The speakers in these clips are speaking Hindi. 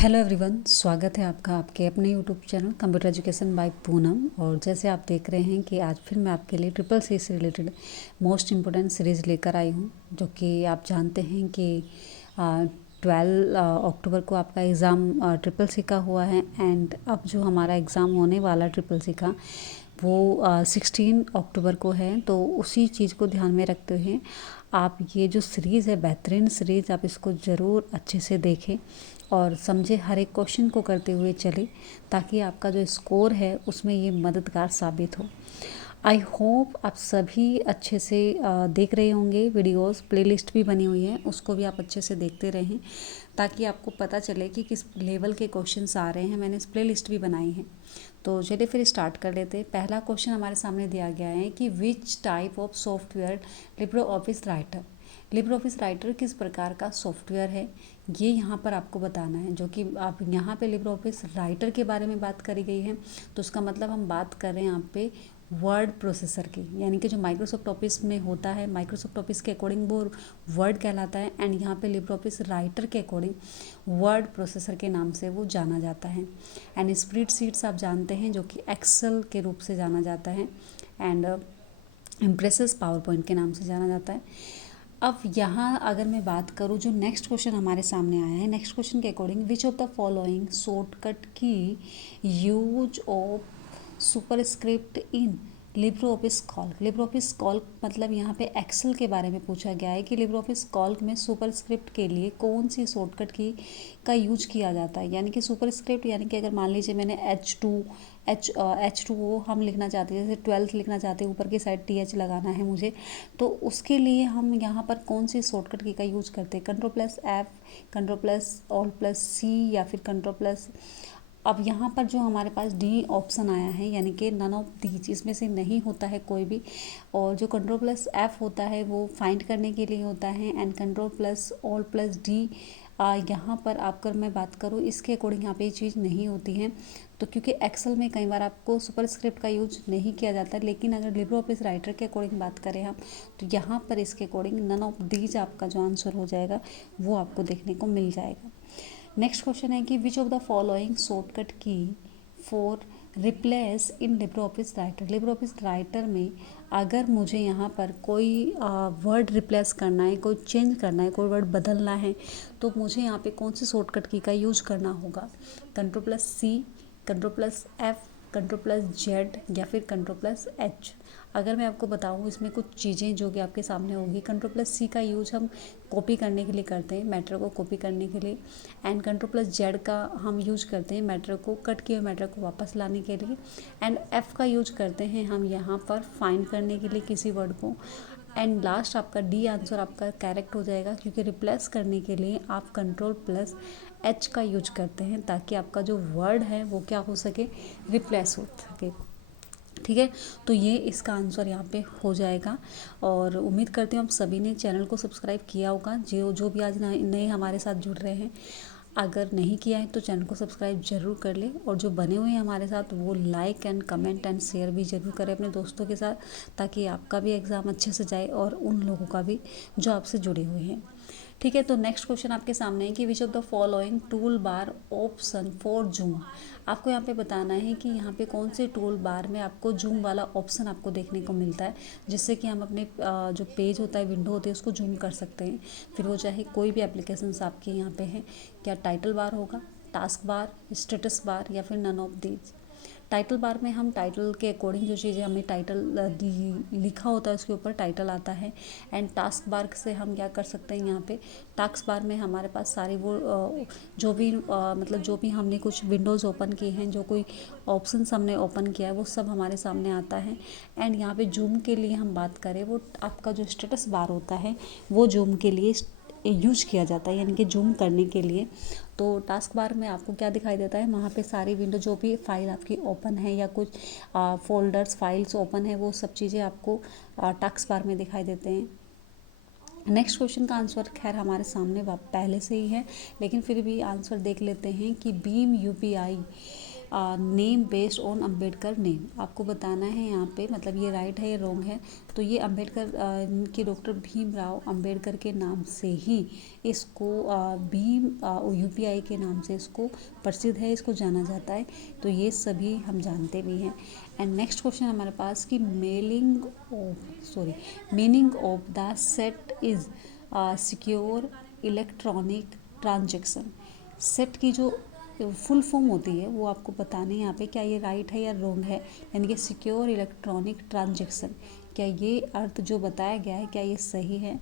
हेलो एवरीवन, स्वागत है आपका आपके अपने YouTube channel computer education by Poonam. और जैसे आप देख रहे हैं कि आज फिर मैं आपके लिए ट्रिपल सी से रिलेटेड मोस्ट इम्पोर्टेंट सीरीज़ लेकर आई हूं, जो कि आप जानते हैं कि 12 अक्टूबर को आपका एग्ज़ाम ट्रिपल सी का हुआ है। एंड अब जो हमारा एग्ज़ाम होने वाला ट्रिपल सी का वो 16 अक्टूबर को है। तो उसी चीज़ को ध्यान में रखते हुए आप ये जो सीरीज़ है, बेहतरीन सीरीज़, आप इसको ज़रूर अच्छे से देखें और समझे, हर एक क्वेश्चन को करते हुए चले, ताकि आपका जो स्कोर है उसमें ये मददगार साबित हो। आई होप आप सभी अच्छे से देख रहे होंगे वीडियोस। प्लेलिस्ट भी बनी हुई है, उसको भी आप अच्छे से देखते रहें, ताकि आपको पता चले कि किस लेवल के क्वेश्चंस आ रहे हैं। मैंने इस प्लेलिस्ट भी बनाई है। तो चलिए फिर स्टार्ट कर लेते हैं। पहला क्वेश्चन हमारे सामने दिया गया है कि which type of software Libre office Writer, LibreOffice writer किस प्रकार का सॉफ्टवेयर है, ये यहाँ पर आपको बताना है। जो कि आप यहाँ पे लिब्रो ऑफिस राइटर के बारे में बात करी गई है, तो उसका मतलब हम बात कर रहे हैं यहाँ पे वर्ड प्रोसेसर की, यानी कि जो माइक्रोसॉफ्ट ऑफिस में होता है, माइक्रोसॉफ्ट ऑफिस के अकॉर्डिंग वो वर्ड कहलाता है। एंड यहाँ पे लिब्रो ऑफिस राइटर के अकॉर्डिंग वर्ड प्रोसेसर के नाम से वो जाना जाता है। एंड स्प्रेडशीट्स आप जानते हैं, जो कि एक्सेल के रूप से जाना जाता है। एंड इम्प्रेसेस पावर पॉइंट के नाम से जाना जाता है। अब यहाँ अगर मैं बात करूँ, जो नेक्स्ट क्वेश्चन हमारे सामने आया है, नेक्स्ट क्वेश्चन के according which of the following shortcut key use of superscript in LibreOffice Calc. LibreOffice Calc मतलब यहाँ पे एक्सेल के बारे में पूछा गया है कि लिब्रो ऑफिस कॉल्क में सुपरस्क्रिप्ट के लिए कौन सी शॉर्टकट की का यूज किया जाता है। यानी कि सुपरस्क्रिप्ट, यानी कि अगर मान लीजिए मैंने H2O हम लिखना चाहते हैं, जैसे 12 लिखना चाहते हैं, ऊपर की साइड TH लगाना है मुझे, तो उसके लिए हम यहाँ पर कौन सी शॉर्टकट की का यूज करते हैं, Ctrl+F, Ctrl+Alt+C या फिर Ctrl+। अब यहाँ पर जो हमारे पास डी ऑप्शन आया है, यानी कि नन ऑफ दीज, इसमें से नहीं होता है कोई भी। और जो Ctrl+F होता है वो फाइंड करने के लिए होता है। एंड Ctrl+Alt+D यहाँ पर आपकर मैं बात करूँ इसके अकॉर्डिंग यहाँ पे ये चीज़ नहीं होती है। तो क्योंकि एक्सेल में कई बार आपको सुपरस्क्रिप्ट का यूज नहीं किया जाता, लेकिन अगर लिब्रो ऑफिस राइटर के अकॉर्डिंग बात करें हम, तो यहाँ पर इसके अकॉर्डिंग नन ऑफ दीज आपका जो आंसर हो जाएगा वो आपको देखने को मिल जाएगा। नेक्स्ट क्वेश्चन है कि which of the following shortcut key for replace in LibreOffice Writer. LibreOffice Writer में अगर मुझे यहाँ पर कोई वर्ड रिप्लेस करना है, कोई चेंज करना है, कोई वर्ड बदलना है, तो मुझे यहाँ पे कौन सी शॉर्टकट की का यूज करना होगा, Ctrl+C, Ctrl+F, Ctrl+Z या फिर Ctrl+H। अगर मैं आपको बताऊँ, इसमें कुछ चीज़ें जो कि आपके सामने होगी। Ctrl+C का यूज हम कॉपी करने के लिए करते हैं, मैटर को कॉपी करने के लिए। एंड Ctrl+Z का हम यूज करते हैं मैटर को, कट किए मैटर को वापस लाने के लिए। एंड F का यूज करते हैं हम यहाँ पर फाइंड करने के लिए किसी वर्ड को। एंड लास्ट आपका डी आंसर आपका करेक्ट हो जाएगा, क्योंकि रिप्लेस करने के लिए आप Ctrl+H का यूज करते हैं, ताकि आपका जो वर्ड है वो क्या हो सके, रिप्लेस हो सके। ठीक है, तो ये इसका आंसर यहाँ पे हो जाएगा। और उम्मीद करती हूँ आप सभी ने चैनल को सब्सक्राइब किया होगा, जो भी आज नए हमारे साथ जुड़ रहे हैं। अगर नहीं किया है तो चैनल को सब्सक्राइब जरूर कर ले, और जो बने हुए हैं हमारे साथ वो like and comment and share भी जरूर करें अपने दोस्तों के साथ, ताकि आपका भी एग्ज़ाम अच्छे से जाए और उन लोगों का भी जो आपसे जुड़े हुए हैं। ठीक है, तो नेक्स्ट क्वेश्चन आपके सामने है कि which of the following tool bar option for zoom. आपको यहाँ पे बताना है कि यहाँ पे कौन से टूल बार में आपको जूम वाला ऑप्शन आपको देखने को मिलता है, जिससे कि हम अपने जो पेज होता है, विंडो होती है, उसको जूम कर सकते हैं। फिर वो चाहे कोई भी एप्लीकेशन आपके यहाँ पे है। क्या टाइटल बार होगा, टास्क बार, स्टेटस बार या फिर none of these. Title bar में हम टाइटल के अकॉर्डिंग जो चीज़ें हमें टाइटल लिखा होता है उसके ऊपर टाइटल आता है। एंड टास्क बार से हम क्या कर सकते हैं, यहाँ पे टास्क बार में हमारे पास सारी वो जो भी मतलब जो भी हमने कुछ विंडोज़ ओपन की हैं, जो कोई ऑप्शंस हमने ओपन किया है, वो सब हमारे सामने आता है। एंड यहाँ पे जूम के लिए हम बात करें, वो आपका जो स्टेटस बार होता है वो जूम के लिए यूज किया जाता है, यानी कि जूम करने के लिए। तो टास्क बार में आपको क्या दिखाई देता है, वहाँ पे सारी विंडो जो भी फाइल आपकी ओपन है या कुछ फोल्डर्स फाइल्स ओपन है, वो सब चीज़ें आपको टास्क बार में दिखाई देते हैं। नेक्स्ट क्वेश्चन का आंसर खैर हमारे सामने पहले से ही है, लेकिन फिर भी आंसर देख लेते हैं कि beam UPI name based on Ambedkar name. आपको बताना है यहाँ पे, मतलब ये राइट है या रॉन्ग है। तो ये अम्बेडकर कि डॉक्टर भीमराव अम्बेडकर के नाम से ही इसको भीम यूपीआई के नाम से इसको प्रसिद्ध है, इसको जाना जाता है। तो ये सभी हम जानते भी हैं। एंड नेक्स्ट क्वेश्चन हमारे पास कि meaning of the set is secure electronic transaction. Set की जो फुल फॉर्म होती है वो आपको बताने यहाँ पे, क्या ये राइट है या रॉन्ग है, यानी कि सिक्योर इलेक्ट्रॉनिक ट्रांजेक्शन, क्या ये अर्थ जो बताया गया है क्या ये सही है।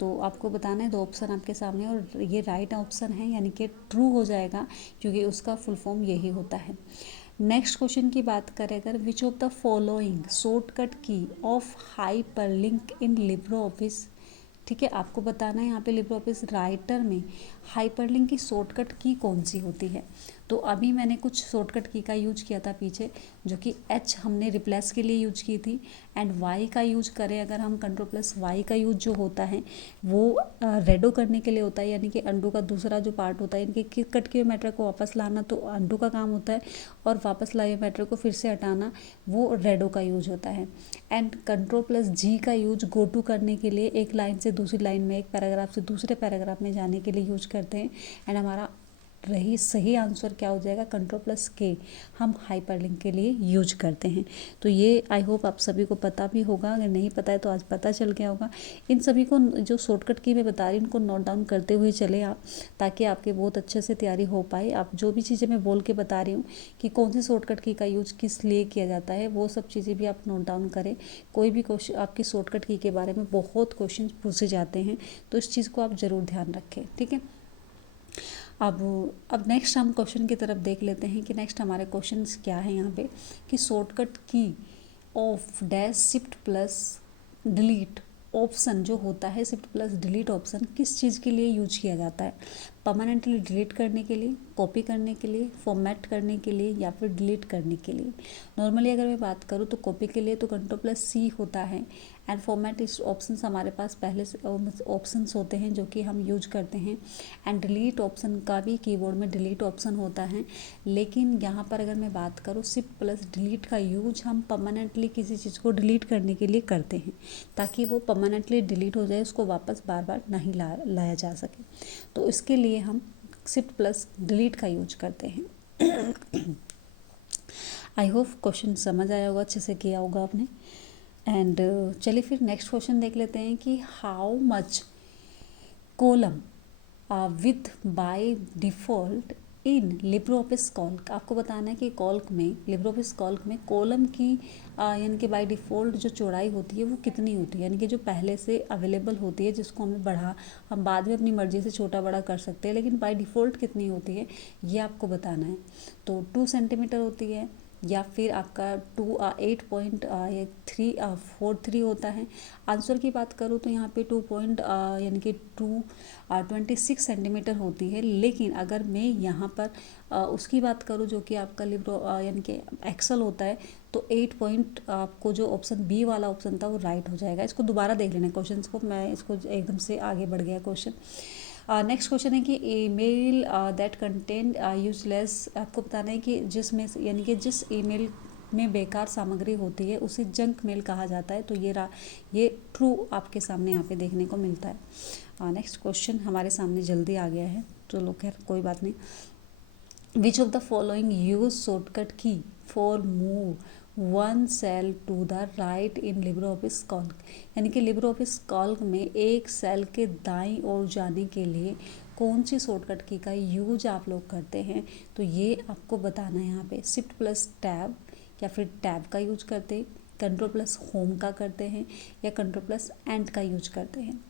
तो आपको बताना है, दो ऑप्शन आपके सामने और ये राइट ऑप्शन है, यानी कि ट्रू हो जाएगा क्योंकि उसका फुल फॉर्म यही होता है। नेक्स्ट क्वेश्चन की बात करें अगर, which of the following shortcut key of hyperlink in LibreOffice. ठीक है, आपको बताना है यहाँ पे लिब्रो ऑफिस राइटर में हाइपरलिंक की शॉर्टकट की कौन सी होती है। तो अभी मैंने कुछ शॉर्टकट की का यूज किया था पीछे, जो कि एच हमने रिप्लेस के लिए यूज की थी, एंड वाई का यूज करें अगर हम, कंट्रोल प्लस वाई का यूज जो होता है वो रेडो करने के लिए होता है, यानी कि अंडू का दूसरा जो पार्ट होता है, यानी कि कट किए मैटर को वापस लाना तो अंडू का काम होता है, और वापस लाए मैटर को फिर से हटाना वो रेडो का यूज होता है। एंड कंट्रोल प्लस जी का यूज गो टू करने के लिए, एक लाइन से दूसरी लाइन में, एक पैराग्राफ से दूसरे पैराग्राफ में जाने के लिए यूज करते हैं। एंड हमारा रही सही आंसर क्या हो जाएगा, कंट्रोल प्लस के हम हाइपरलिंक के लिए यूज करते हैं। तो ये आई होप आप सभी को पता भी होगा, अगर नहीं पता है तो आज पता चल गया होगा। इन सभी को जो शॉर्टकट की मैं बता रही हूँ उनको नोट डाउन करते हुए चले आप, ताकि आपके बहुत अच्छे से तैयारी हो पाए। आप जो भी चीज़ें मैं बोल के बता रही हूँ कि कौन सी शॉर्टकट की का यूज किस लिए किया जाता है, वो सब चीज़ें भी आप नोट डाउन करें। कोई भी क्वेश्चन आपकी शॉर्टकट की के बारे में बहुत क्वेश्चन पूछे जाते हैं, तो इस चीज़ को आप ज़रूर ध्यान रखें। ठीक है, अब नेक्स्ट हम क्वेश्चन की तरफ देख लेते हैं कि नेक्स्ट हमारे क्वेश्चंस क्या है यहाँ पे, कि shortcut key of dash shift plus delete option जो होता है, शिफ्ट प्लस डिलीट ऑप्शन किस चीज़ के लिए यूज किया जाता है, परमानेंटली डिलीट करने के लिए, कॉपी करने के लिए, फॉर्मेट करने के लिए, या फिर डिलीट करने के लिए। नॉर्मली अगर मैं बात करूँ तो कॉपी के लिए तो कंट्रोल प्लस सी होता है, एंड फॉर्मेट इस ऑप्शंस हमारे पास पहले से ऑप्शंस होते हैं जो कि हम यूज करते हैं। एंड डिलीट ऑप्शन का भी कीबोर्ड में डिलीट ऑप्शन होता है, लेकिन यहाँ पर अगर मैं बात करूँ शिफ्ट प्लस डिलीट का यूज हम परमानेंटली किसी चीज़ को डिलीट करने के लिए करते हैं, ताकि वो परमानेंटली डिलीट हो जाए, उसको वापस बार बार नहीं लाया जा सके। तो इसके लिए हम शिफ्ट प्लस डिलीट का यूज करते हैं। आई होप क्वेश्चन समझ आया होगा, अच्छे से किया होगा आपने। एंड चलिए फिर नेक्स्ट क्वेश्चन देख लेते हैं कि how much column width by default in LibreOffice Calc. आपको बताना है कि कॉल्क में, लिब्रो ऑफिस कॉल्क में कॉलम की यानी कि बाय डिफ़ॉल्ट जो चौड़ाई होती है वो कितनी होती है, यानी कि जो पहले से अवेलेबल होती है, जिसको हमें हम बाद में अपनी मर्ज़ी से छोटा बड़ा कर सकते हैं, लेकिन बाय डिफ़ॉल्ट कितनी होती है ये आपको बताना है। तो 2 सेंटीमीटर होती है, या फिर आपका 8.43 होता है। आंसर की बात करूँ तो यहाँ पे 26 सेंटीमीटर होती है, लेकिन अगर मैं यहाँ पर उसकी बात करूँ जो कि आपका लिब्रो यानी कि एक्सेल होता है, तो 8 आपको जो ऑप्शन बी वाला ऑप्शन था वो राइट हो जाएगा। इसको दोबारा देख लेना क्वेश्चन को, मैं इसको एकदम से आगे बढ़ गया क्वेश्चन। नेक्स्ट क्वेश्चन है कि ईमेल दैट कंटेंट यूजलेस। आपको बताना है कि जिसमें यानी कि जिस ईमेल में बेकार सामग्री होती है उसे जंक मेल कहा जाता है। तो ये ट्रू आपके सामने यहाँ पे देखने को मिलता है। नेक्स्ट क्वेश्चन हमारे सामने जल्दी आ गया है, चलो खैर कोई बात नहीं। Which of the following use shortcut key for move one cell to the right in LibreOffice Calc. यानी कि लिब्रो ऑफिस कॉल्क में एक सेल के दाईं ओर जाने के लिए कौन सी शॉर्टकट की का यूज आप लोग करते हैं, तो ये आपको बताना है यहाँ पे। शिफ्ट प्लस टैब या फिर टैब का यूज करते हैं, कंट्रोल प्लस होम का करते हैं, या कंट्रोल प्लस एंड का यूज करते हैं।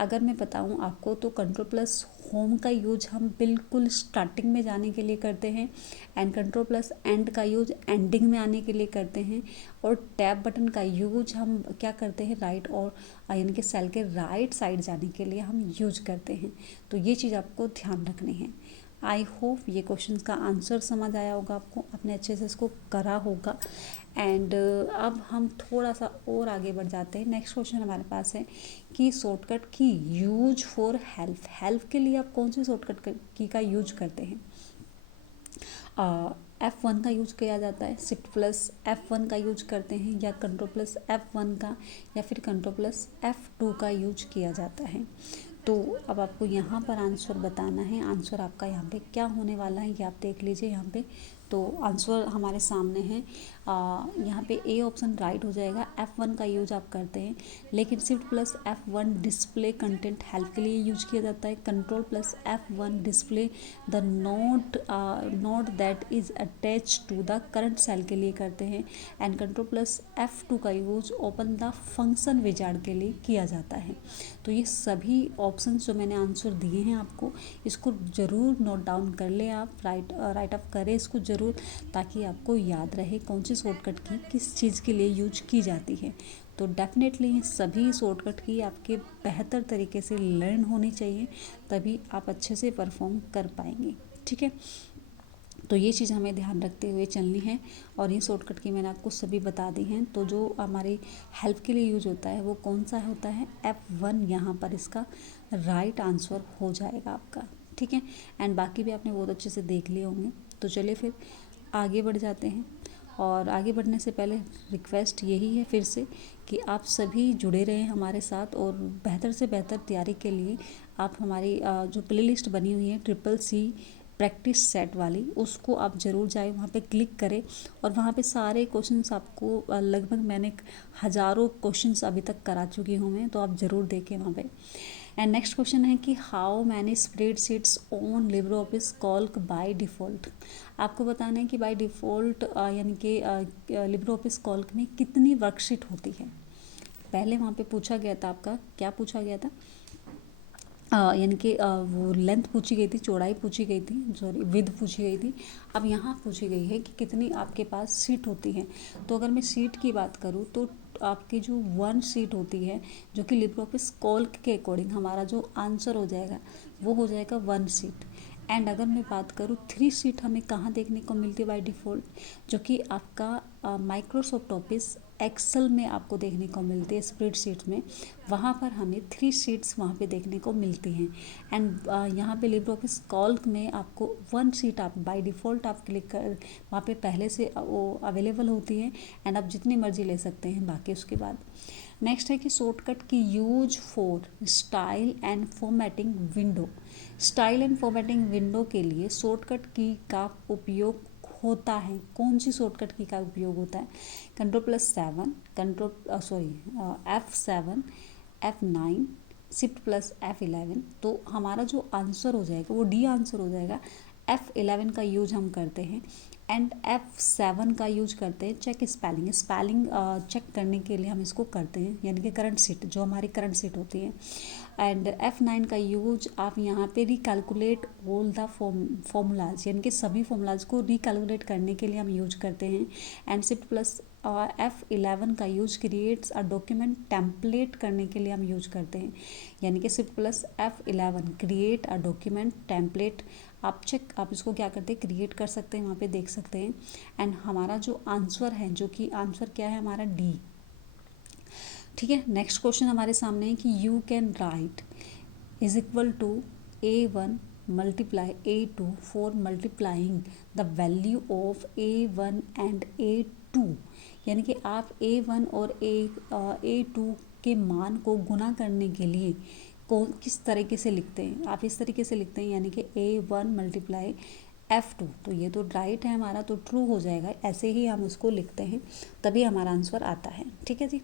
अगर मैं बताऊं आपको तो कंट्रोल प्लस होम का यूज हम बिल्कुल स्टार्टिंग में जाने के लिए करते हैं, एंड कंट्रोल प्लस एंड का यूज एंडिंग में आने के लिए करते हैं, और टैब बटन का यूज हम क्या करते हैं, राइट और यानी कि सेल के राइट साइड जाने के लिए हम यूज करते हैं। तो ये चीज़ आपको ध्यान रखनी है। आई होप ये क्वेश्चन का आंसर समझ आया होगा आपको, आपने अच्छे से इसको करा होगा। एंड अब हम थोड़ा सा और आगे बढ़ जाते हैं। नेक्स्ट क्वेश्चन हमारे पास है कि shortcut key use for help के लिए आप कौन सी शॉर्टकट की का यूज करते हैं। F1 का यूज किया जाता है, शिफ्ट प्लस F1 का यूज करते हैं, या कंट्रोल प्लस F1 का, या फिर कंट्रोल प्लस F2 का यूज किया जाता है। तो अब आपको यहाँ पर आंसर बताना है। आंसर आपका यहाँ पे क्या होने वाला है ये आप देख लीजिए यहाँ पे। तो आंसर हमारे सामने है, यहाँ पे ए ऑप्शन राइट हो जाएगा। F1 का यूज आप करते हैं, लेकिन shift plus F1 display content help के लिए यूज किया जाता है। Control plus F1 display the note that is attach to the current cell के लिए करते हैं। एंड कंट्रोल प्लस F2 का use open the function wizard के लिए किया जाता है। तो ये सभी ऑप्शन जो मैंने आंसर दिए हैं आपको, इसको ज़रूर नोट डाउन कर ले आप, राइट अप करें इसको ज़रूर, ताकि आपको याद रहे कौन सी शॉर्टकट की किस चीज़ के लिए यूज की जाती है। तो डेफिनेटली ये सभी शॉर्टकट की आपके बेहतर तरीके से लर्न होनी चाहिए, तभी आप अच्छे से परफॉर्म कर पाएंगे। ठीक है, तो ये चीज़ हमें ध्यान रखते हुए चलनी है। और ये शॉर्टकट की मैंने आपको सभी बता दी हैं। तो जो हमारी हेल्प के लिए यूज होता है वो कौन सा होता है, F1 यहाँ पर इसका राइट आंसर हो जाएगा आपका। ठीक है, एंड बाकी भी आपने बहुत अच्छे से देख लिए होंगे। तो चलिए फिर आगे बढ़ जाते हैं। और आगे बढ़ने से पहले रिक्वेस्ट यही है फिर से कि आप सभी जुड़े रहें हमारे साथ, और बेहतर से बेहतर तैयारी के लिए आप हमारी जो प्लेलिस्ट बनी हुई है CCC प्रैक्टिस सेट वाली, उसको आप ज़रूर जाए, वहाँ पे क्लिक करें। और वहाँ पे सारे क्वेश्चंस आपको लगभग मैंने हज़ारों क्वेश्चंस अभी तक करा चुकी हूँ मैं, तो आप ज़रूर देखें वहाँ पे। एंड नेक्स्ट क्वेश्चन है कि how many spreadsheets on LibreOffice Calc by default. आपको बताना है कि बाय डिफ़ॉल्ट यानी कि लिब्रे ऑफिस कॉल्क में कितनी वर्कशीट होती है। पहले वहाँ पे पूछा गया था, आपका क्या पूछा गया था, यानी कि वो लेंथ पूछी गई थी, चौड़ाई पूछी गई थी, सॉरी विड्थ पूछी गई थी। अब यहाँ पूछी गई है कि कितनी आपके पास सीट होती है। तो अगर मैं सीट की बात करूँ तो आपकी जो 1 सीट होती है, जो कि लिब्रे ऑफिस कॉल्क के अकॉर्डिंग हमारा जो आंसर हो जाएगा वो हो जाएगा 1 सीट। एंड अगर मैं बात करूँ 3 सीट हमें कहाँ देखने को मिलती है बाय डिफ़ॉल्ट, जो कि आपका माइक्रोसॉफ्ट ऑफिस एक्सेल में आपको देखने को मिलती है स्प्रेडशीट में। वहाँ पर हमें 3 सीट्स वहाँ पे देखने को मिलती हैं। एंड यहाँ पे लिब्रे ऑफिस कॉल्क में आपको 1 सीट आप बाय डिफ़ॉल्ट आप क्लिक कर, वहाँ पे पहले से वो अवेलेबल होती है, एंड आप जितनी मर्जी ले सकते हैं बाकी उसके बाद। नेक्स्ट है कि shortcut key use for style and formatting window. Style and formatting window के लिए शॉर्टकट की का उपयोग होता है। कौन सी शॉर्टकट की का उपयोग होता है, control plus 7, F7, F9, shift plus F11। तो हमारा जो आंसर हो जाएगा वो डी आंसर हो जाएगा। F11 का यूज हम करते हैं, एंड F7 का यूज करते हैं चेक स्पेलिंग चेक करने के लिए हम इसको करते हैं, यानी कि करंट सीट जो हमारी करंट सीट होती है। एंड F9 का यूज आप यहाँ पे रिकैलकुलेट ऑल द फॉर्मूलाज, यानी कि सभी फॉर्मूलाज को रिकैलकुलेट करने के लिए हम यूज करते हैं। एंड शिफ्ट प्लस F11 का use creates a document template करने के लिए हम यूज करते हैं, यानी कि shift plus F11 create a document template. आप इसको क्या करते हैं, क्रिएट कर सकते हैं, वहाँ पे देख सकते हैं। एंड हमारा जो आंसर है, जो कि आंसर क्या है हमारा डी। ठीक है, नेक्स्ट क्वेश्चन हमारे सामने है कि you can write is equal to A1 multiply A2 for multiplying the value of A1 and A2, यानी कि आप A1 और A2 के मान को गुना करने के लिए किस तरीके से लिखते हैं। आप इस तरीके से लिखते हैं, यानी कि A1 मल्टीप्लाई F2। तो ये तो राइट है हमारा, तो ट्रू हो जाएगा। ऐसे ही हम उसको लिखते हैं, तभी हमारा आंसर आता है। ठीक है जी,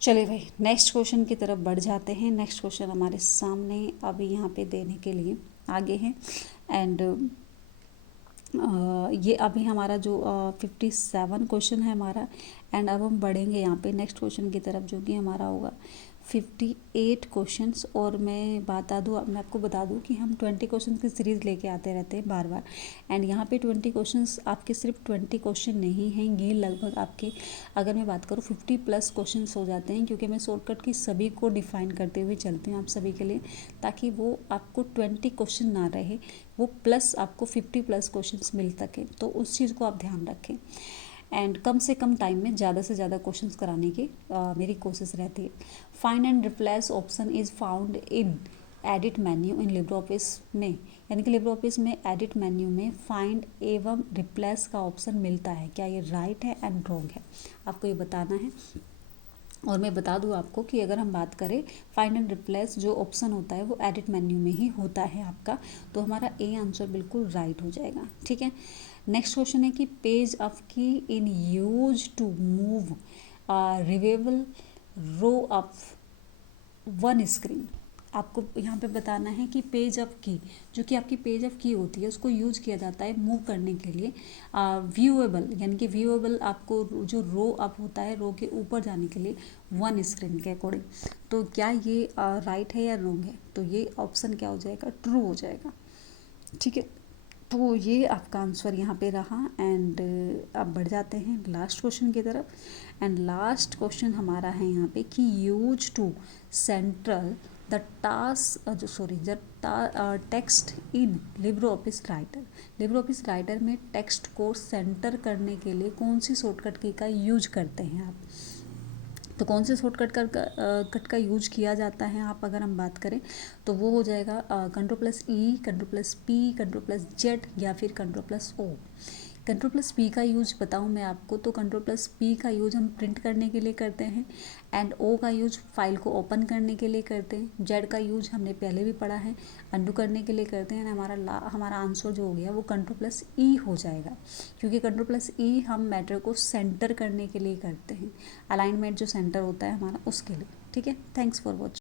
चलिए भाई नेक्स्ट क्वेश्चन की तरफ बढ़ जाते हैं। नेक्स्ट क्वेश्चन हमारे सामने अभी यहाँ पे देने के लिए आगे हैं। एंड ये अभी हमारा जो 57 क्वेश्चन है हमारा। एंड अब हम बढ़ेंगे यहाँ पे नेक्स्ट क्वेश्चन की तरफ, जो कि हमारा होगा 58 क्वेश्चंस। और मैं आपको बता दूँ कि हम 20 क्वेश्चन की सीरीज़ लेके आते रहते हैं बार बार। एंड यहाँ पे 20 क्वेश्चंस आपके सिर्फ 20 क्वेश्चन नहीं हैं, ये लगभग आपके, अगर मैं बात करूँ 50+ क्वेश्चंस हो जाते हैं, क्योंकि मैं शॉर्टकट की सभी को डिफाइन करते हुए चलती हूँ आप सभी के लिए, ताकि वो आपको 20 क्वेश्चन ना रहे, वो प्लस आपको 50+ क्वेश्चंस मिल सके। तो उस चीज़ को आप ध्यान रखें। एंड कम से कम टाइम में ज़्यादा से ज़्यादा क्वेश्चंस कराने की मेरी कोशिश रहती है। Find and replace option is found in edit menu in Libre office में, यानी कि लिब्रे ऑफिस में एडिट मेन्यू में फाइंड एवं रिप्लेस का ऑप्शन मिलता है। क्या ये राइट है एंड रॉन्ग है, आपको ये बताना है। और मैं बता दूं आपको कि अगर हम बात करें फाइंड एंड रिप्लेस जो ऑप्शन होता है वो एडिट मेन्यू में ही होता है आपका, तो हमारा ए आंसर बिल्कुल राइट हो जाएगा। ठीक है, नेक्स्ट क्वेश्चन है कि page up key in use to move रिवेबल रो अप वन स्क्रीन। आपको यहाँ पे बताना है कि पेज अप की, जो कि आपकी पेज अप की होती है, उसको यूज किया जाता है मूव करने के लिए व्यूएबल, यानी कि व्यूएबल आपको जो रो अप होता है, रो के ऊपर जाने के लिए वन स्क्रीन के अकॉर्डिंग। तो क्या ये राइट है या रॉन्ग है, तो ये ऑप्शन क्या हो जाएगा, ट्रू हो जाएगा। ठीक है, तो ये आपका आंसर यहाँ पे रहा। एंड अब बढ़ जाते हैं लास्ट क्वेश्चन की तरफ। एंड लास्ट क्वेश्चन हमारा है यहाँ पे कि use to central the task the text in Libre Office Writer. Libre Office Writer में टेक्स्ट को सेंटर करने के लिए कौन सी शॉर्टकट की का यूज करते हैं आप, तो कौन से शॉर्टकट कट का यूज किया जाता है आप अगर हम बात करें तो वो हो जाएगा Ctrl+E, Ctrl+P, Ctrl+Z या फिर Ctrl+O। Ctrl+P का यूज बताऊँ मैं आपको, तो Ctrl+P का यूज हम प्रिंट करने के लिए करते हैं एंड O का यूज फाइल को ओपन करने के लिए करते हैं। Z का यूज हमने पहले भी पढ़ा है, अंडू करने के लिए करते हैं। हमारा आंसर जो हो गया वो Ctrl+E हो जाएगा, क्योंकि Ctrl+E हम मैटर को सेंटर करने के लिए करते हैं, अलाइनमेंट जो सेंटर होता है हमारा उसके लिए। ठीक है, थैंक्स फॉर वॉचिंग।